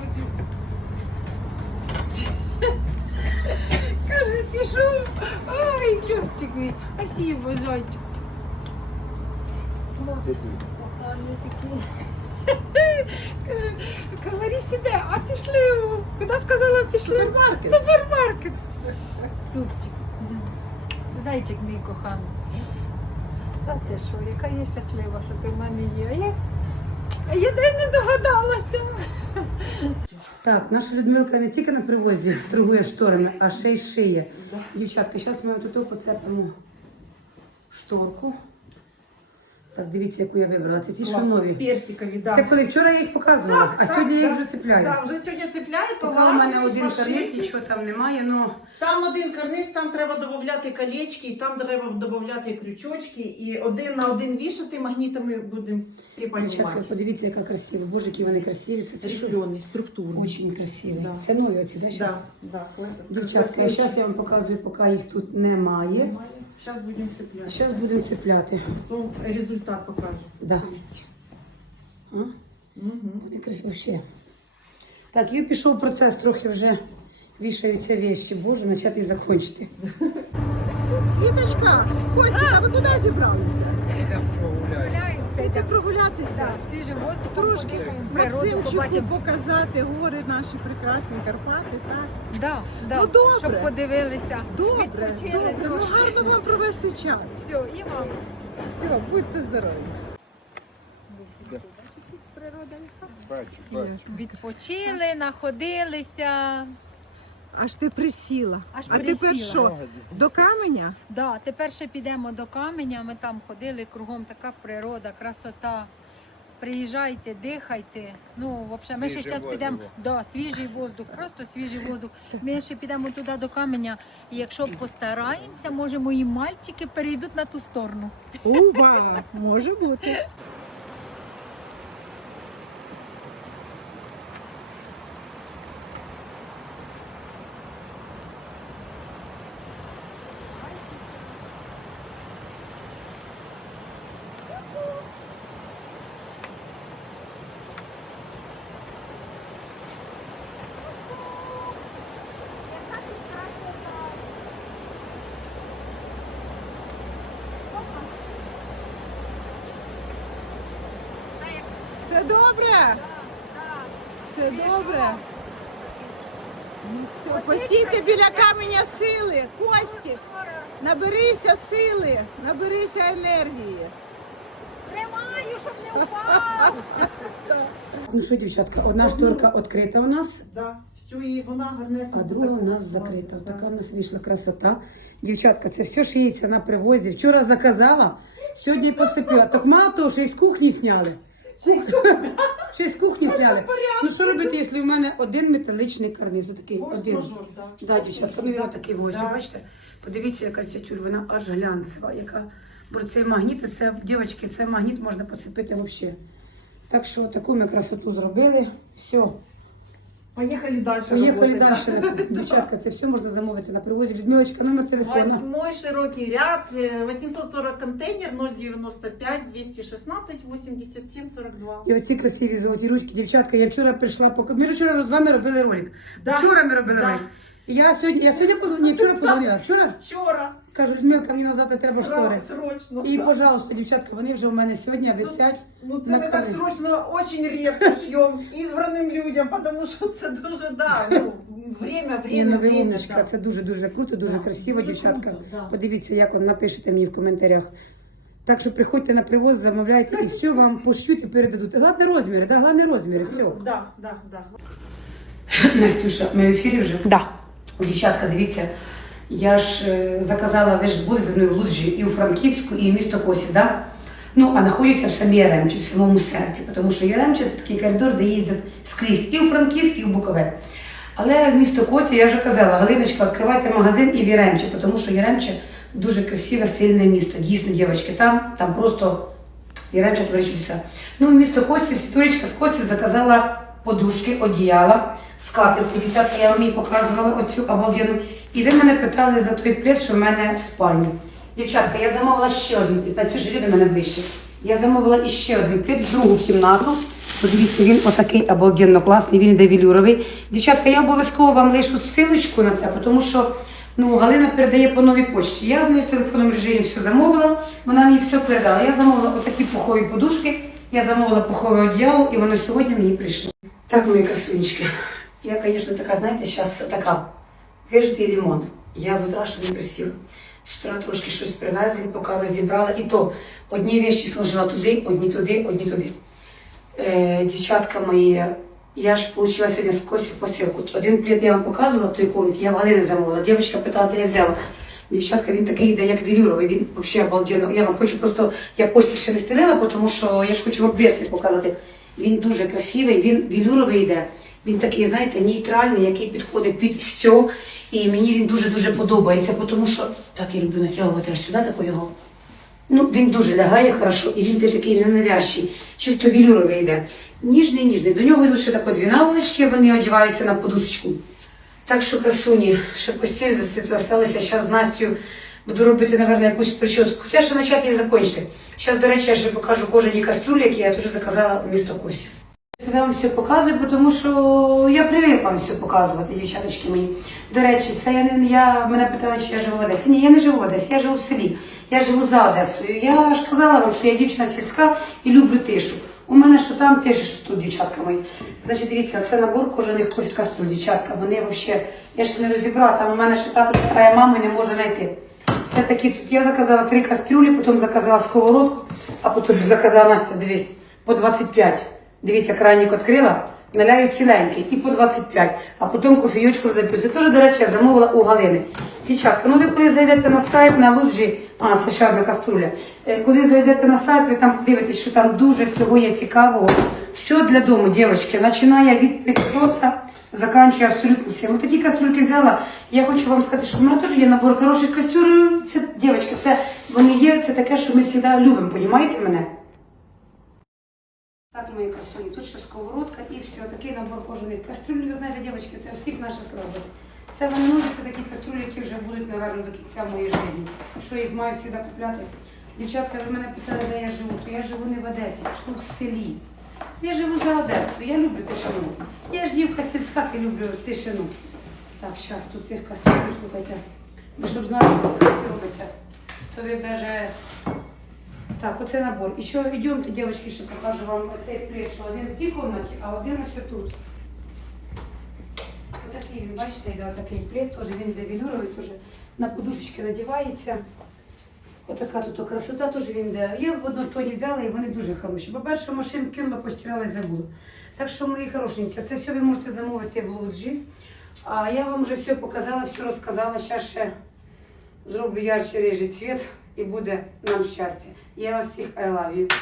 виключу. Каже, пішов. Ой, Любчик мій. Спасибо, зайчик. Коханий такий. Каже, Каларіс іде, а пішли. у- Куди сказала, пішли? Супермаркет. Супермаркет. Любчик. Зайчик мій коханий. Та ти що, яка я щаслива, що ти в мене є. А я, а я де не догадалася. Так, наша Людмилка не тільки на привозі торгує шторами, а ще й шиє. Дівчатки, зараз ми тут поцепимо шторку. Так, дивіться, яку я вибрала. Це ті, що Класно, нові. Персикові, да. Це коли вчора я їх показувала, Так, а так, сьогодні я їх вже цепляю. Да, вже сьогодні цепляю, Поки у мене один карниз, нічого там немає, ну Там один карниз, там треба додати колечки, там треба додати крючочки, і один на один вішати магнітами будемо дівчатка, приподнімати. подивіться, яка красива. Боже, які вони красиві. Це, це що? Рифльоний, структурний. Очень красиві. Да. Це нові оці, да? Да, да. Дівчатка, а зараз я вам показую, поки їх тут немає. Зараз будемо цепляти. Зараз будемо цепляти. Ну, результат покажу. Да. Дивіться. А? Угу. Вони красиво ще. Так, і пішов процес, трохи вже вішаються вещи. Боже, почати і закінчити. Віточка, Костіка, ви куди зібралися? Йдете прогулятися. Свіжим воздухом Трошки подихаємо, природу Максимчику побачимо. показати гори наші прекрасні Карпати, так? Да, да, Ну, добре. Щоб подивилися. Добре, відпочили добре. Ну трошки. гарно вам провести час. Все, і вам. Все, будьте здорові. Бачу, бачу. Відпочили, находилися. Аж ти присіла. Аж а тепер присіла. що? До каменя? Да, тепер ще підемо до каменя. Ми там ходили кругом така природа, красота. Приїжджайте, дихайте. Ну, взагалі, ми ще Свіжий зараз підемо воздух. да, свіжий воздух, просто свіжий воздух. Ми ще підемо туди до каменя. І якщо постараємося, може мої мальчики перейдуть на ту сторону. Ува, може бути. Все добре? Все добре. Ну все, постійте біля каменя сили. Костік, наберися сили, наберися енергії. Тримаю, щоб не впав. Ну що, дівчатка, одна шторка відкрита у нас, Да, вона гарнесенька. а друга у нас закрита. Така у нас вийшла красота. Дівчатка, це все шиється на привозі. Вчора заказала, сьогодні поцепила. Так мало того, що із кухні Ще з кухні зняли. Ну що робити, якщо в мене один металичний карниз? Отакий один. Да. Дівчатка, ну він такий ось, бачите? Подивіться, яка ця тюль, вона аж глянцева, яка. Боже, цей магніт, це, дівчатки, це магніт можна поцепити взагалі. Так що таку ми красоту зробили. Все, Поїхали далі. поїхали далі. Дівчатка, це все можна замовити на привозі. Людмилочка, номер телефону. Восьмой широкий ряд, э, 840 контейнер, 095 216 87 42. І оці красиві золоті ручки. Дівчатка, я вчора прийшла поки... Ми ж вчора з вами робили ролик. Да. Вчора ми робили Да. ролик. Я сьогодні, я сьогодні позвонила, вчора позвонила. Вчора Вчора. кажу, Людмилка, мені назад треба штори. Срочно. І, пожалуйста, дівчатка, вони вже у мене сьогодні висять. Ну, це на ми так камері. срочно, очень рідко шьем ізбраним людям, тому що це дуже, да, ну, время, время, время, да. це дуже-дуже круто, дуже Да, красиво, дуже дівчатка. круто, да. Подивіться, як вам напишете мені в коментарях. Так що приходьте на привоз, замовляйте і все вам пошють і передадуть. Головне розміри, да, головне розміри, все. Да, да, да. Настюша, ми в ефірі вже? Да. Дівчатка, дивіться, я ж е, заказала, ви ж були зі мною в Луджі і у Франківську, і в місто Косів, да? Ну, а знаходяться в самій Яремчі, в самому серці, тому що Яремча це такий коридор, де їздять скрізь і у Франківськ, і в Буковель. Але в місто Косів, я вже казала, Галиночка, відкривайте магазин і в Яремчі, тому що Яремче дуже красиве, сильне місто. Дійсно, дівчатки, там, там просто Яремча творить. Ну, в місто Косів, Світулечка з Косів заказала подушки, одіяла, скатерти. Дівчатка, я вам її показувала оцю обалденну. І ви мене питали за той плед, що в мене в спальні. Дівчатка, я замовила ще один плед. Петюша, йди до мене ближче. Я замовила іще один плед в другу кімнату. Подивіться, він отакий обалденно класний, він йде велюровий. Дівчатка, я обов'язково вам лишу ссылочку на це, тому що ну, Галина передає по новій почті. Я з нею в телефонному режимі все замовила, вона мені все передала. Я замовила отакі пухові подушки, я замовила пухове одіяло, і воно сьогодні мені прийшло. Так, мої красунечки. Я, звісно, така, знаєте, зараз така вижитий лимон. Я з утра ще не присіла. З утра трошки щось привезли, поки розібрала. І то одні вещі сложила туди, одні туди, одні туди. Е, дівчатка мої, я ж отримала сьогодні з косів посилку. Один плід я вам показувала в той комнаті, я в Галини замовила. Дівчинка питала, де я взяла. Дівчатка, він такий йде, як велюровий, він взагалі обалденно. Я вам хочу просто, я постіль ще не стелила, тому що я ж хочу вам показати. Він дуже красивий, він велюровий йде. Він такий, знаєте, нейтральний, який підходить під все. І мені він дуже-дуже подобається, тому що так я люблю натягувати аж сюди таку його. Ну, він дуже лягає хорошо, і він теж такий ненавязчий, чисто вілюровий йде. Ніжний, ніжний. До нього йдуть ще тако дві наволочки, вони одягаються на подушечку. Так що, красуні, ще постіль застити осталося. Зараз з Настю буду робити, напевно, якусь прическу. Хоча ще почати і закінчити. Зараз, до речі, я ще покажу кожені каструлі, які я теж заказала в місто Косів. Я вам все показую, тому що я привик вам все показувати, дівчаточки мої. До речі, це я не я мене питали, чи я живу в Одесі. Ні, я не живу в Одесі, я живу в селі. Я живу за Одесою. Я ж казала вам, що я дівчина сільська і люблю тишу. У мене що там тиша, що тут, дівчатка мої. Значить, дивіться, це набор кожаних каструль, дівчатка. Вони взагалі, я ще не розібрала, там у мене ще тато шукає мами, не може знайти. Це такі тут я заказала три кастрюлі, потім заказала сковородку, а потім заказала Настя, дивись, по 25. Дивіться, крайник відкрила, наляю ціленький і по 25, а потім кофійочку зап'ю. Це теж, до речі, я замовила у Галини. Дівчатка, ну ви коли зайдете на сайт на луджі, а це ще одна каструля. Е, Коли зайдете на сайт, ви там подивитесь, що там дуже всього є цікавого. Все для дому, дівчатки, починає від пилісоса, заканчує абсолютно всім. Ось такі каструльки взяла. Я хочу вам сказати, що в мене теж є набор хороших кастюр. Це, дівчатки, це вони є, це таке, що ми завжди любимо, понімаєте мене? Мої красуні, тут ще сковородка і все, такий набор кожаних кастрюль. Ви знаєте, дівчатки, це всіх наша слабость. Це вони носяться такі кастрюлі, які вже будуть, напевно, до кінця моєї житті. Що їх маю завжди купляти. Дівчатка, ви мене питали, де я живу, то я живу не в Одесі, я живу в селі. Я живу за Одесу, я люблю тишину. Я ж дівка сільська, і люблю тишину. Так, зараз тут цих кастрюль, слухайте. Ви щоб знали, що це робиться, то ви навіть так, оце набор. І що йдемте, дівчатки, ще покажу вам цей плед, що один в тій кімнаті, а один ось тут. Отакий він, бачите, йде отакий плед, теж він йде велюровий, теж на подушечки надівається. Отака тут красота теж він йде. Я в однотоні взяла і вони дуже хороші. По-перше, машин кинула, постирала і забула. Так що, мої хорошенькі, це все ви можете замовити в лоджі. А я вам вже все показала, все розказала. Зараз ще зроблю ярче рижий цвіт і буде нам щастя. Я вас всіх I love you.